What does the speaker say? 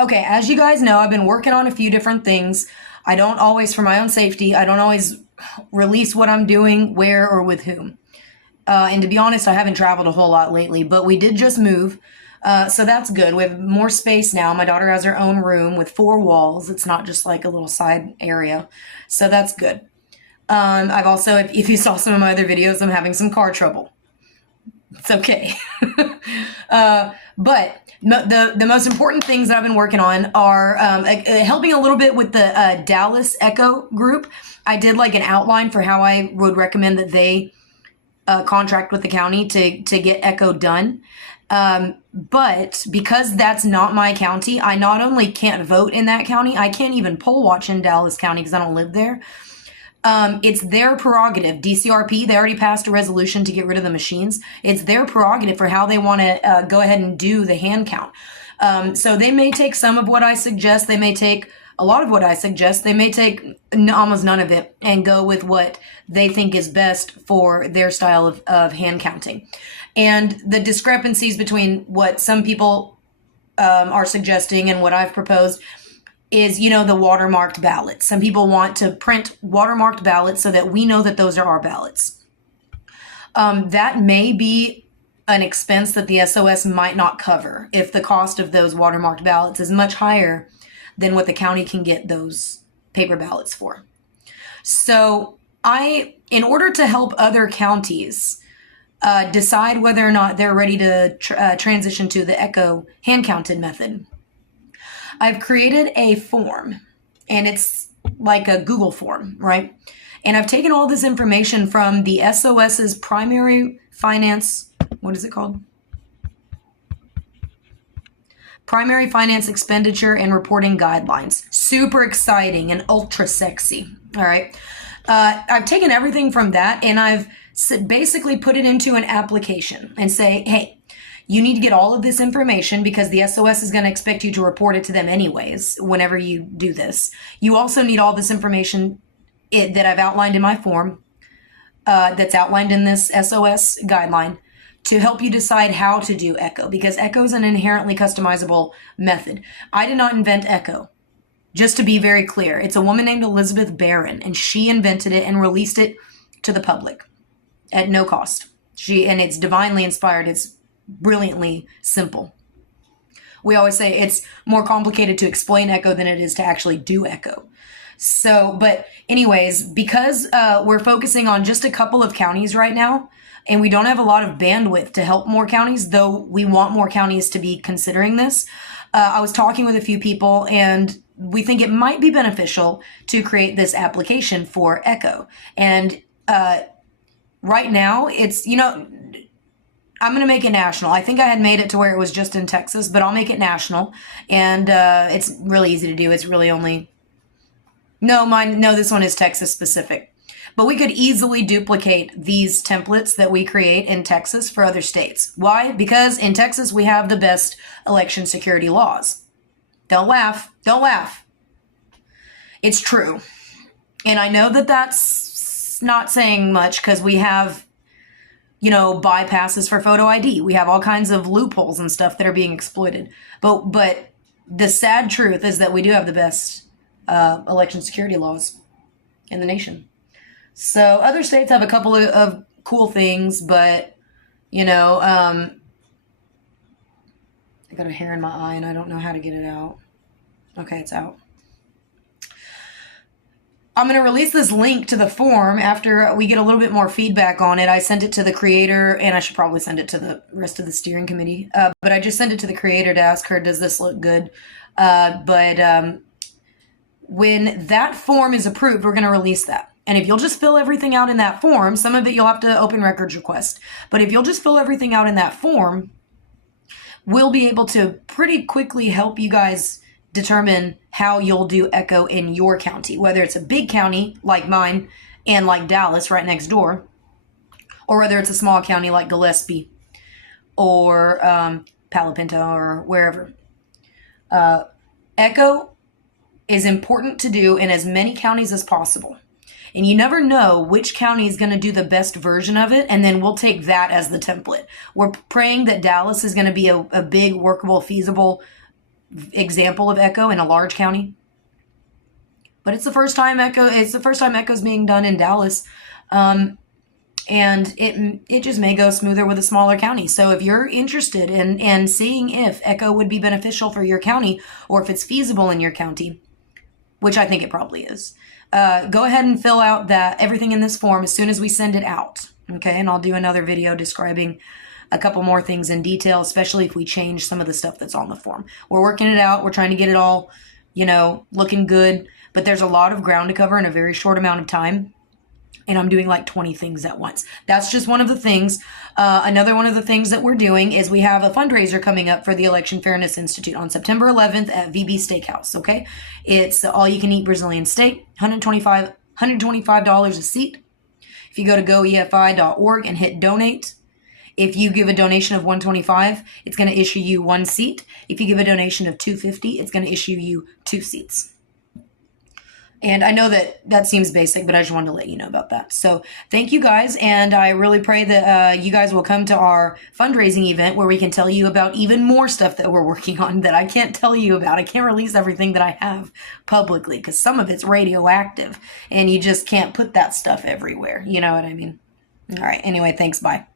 Okay, as you guys know, I've been working on a few different things. I don't always, for my own safety, I don't always release what I'm doing, where, or with whom. And to be honest, I haven't traveled a whole lot lately, but we did just move. So that's good. We have more space now. My daughter has her own room with 4 walls. It's not just like a little side area. So that's good. I've also, if you saw some of my other videos, I'm having some car trouble. It's okay. But the most important things that I've been working on are helping a little bit with the Dallas Echo group. I did like an outline for how I would recommend that they contract with the county to get Echo done. But because that's not my county, I not only can't vote in that county, I can't even poll watch in Dallas County because I don't live there. It's their prerogative. DCRP, they already passed a resolution to get rid of the machines. It's their prerogative for how they want to go ahead and do the hand count. So they may take some of what I suggest. They may take a lot of what I suggest. They may take almost none of it and go with what they think is best for their style of hand counting. And the discrepancies between what some people are suggesting and what I've proposed is, the watermarked ballots. Some people want to print watermarked ballots so that we know that those are our ballots. That may be an expense that the SOS might not cover if the cost of those watermarked ballots is much higher than what the county can get those paper ballots for. So in order to help other counties decide whether or not they're ready to transition to the Echo hand-counted method, I've created a form, and it's like a Google form, right? And I've taken all this information from the SOS's primary finance, what is it called? Primary Finance Expenditure and Reporting Guidelines. Super exciting and ultra sexy, all right? I've taken everything from that, and I've basically put it into an application and say, hey, you need to get all of this information because the SOS is going to expect you to report it to them anyways whenever you do this. You also need all this information that I've outlined in my form, that's outlined in this SOS guideline to help you decide how to do Echo, because Echo is an inherently customizable method. I did not invent Echo. Just to be very clear, it's a woman named Elizabeth Barron, and she invented it and released it to the public at no cost. And it's divinely inspired. It's brilliantly simple. We always say it's more complicated to explain Echo than it is to actually do Echo. So, but anyways, because we're focusing on just a couple of counties right now, and we don't have a lot of bandwidth to help more counties, though we want more counties to be considering this. I was talking with a few people, and we think it might be beneficial to create this application for Echo. And right now, it's, I'm going to make it national. I think I had made it to where it was just in Texas, but I'll make it national. And it's really easy to do. It's really only... No, this one is Texas specific. But we could easily duplicate these templates that we create in Texas for other states. Why? Because in Texas, we have the best election security laws. Don't laugh. Don't laugh. It's true. And I know that that's not saying much because we have, bypasses for photo ID. We have all kinds of loopholes and stuff that are being exploited. But the sad truth is that we do have the best election security laws in the nation. So other states have a couple of cool things, but, I got a hair in my eye and I don't know how to get it out. Okay, it's out. I'm going to release this link to the form after we get a little bit more feedback on it. I sent it to the creator, and I should probably send it to the rest of the steering committee. But I just sent it to the creator to ask her, does this look good? When that form is approved, we're going to release that. And if you'll just fill everything out in that form, some of it you'll have to open records request. But if you'll just fill everything out in that form, we'll be able to pretty quickly help you guys determine how you'll do Echo in your county, whether it's a big county like mine and like Dallas right next door, or whether it's a small county like Gillespie or Palo Pinto or wherever. Echo is important to do in as many counties as possible. And you never know which county is going to do the best version of it, and then we'll take that as the template. We're praying that Dallas is going to be a big, workable, feasible example of echo in a large county. But it's the first time echo's being done in Dallas. And it just may go smoother with a smaller county. So if you're interested in seeing if echo would be beneficial for your county, or if it's feasible in your county, which I think it probably is, go ahead and fill out everything in this form as soon as we send it out. Okay, and I'll do another video describing a couple more things in detail, especially if we change some of the stuff that's on the form. We're working it out. We're trying to get it all, looking good. But there's a lot of ground to cover in a very short amount of time. And I'm doing like 20 things at once. That's just one of the things. Another one of the things that we're doing is we have a fundraiser coming up for the Election Fairness Institute on September 11th at VB Steakhouse, okay? It's all-you-can-eat Brazilian steak, $125 a seat. If you go to goefi.org and hit donate, if you give a donation of $125, it's going to issue you 1 seat. If you give a donation of $250, it's going to issue you 2 seats. And I know that seems basic, but I just wanted to let you know about that. So thank you guys, and I really pray that you guys will come to our fundraising event where we can tell you about even more stuff that we're working on that I can't tell you about. I can't release everything that I have publicly because some of it's radioactive, and you just can't put that stuff everywhere. You know what I mean? All right. Anyway, thanks. Bye.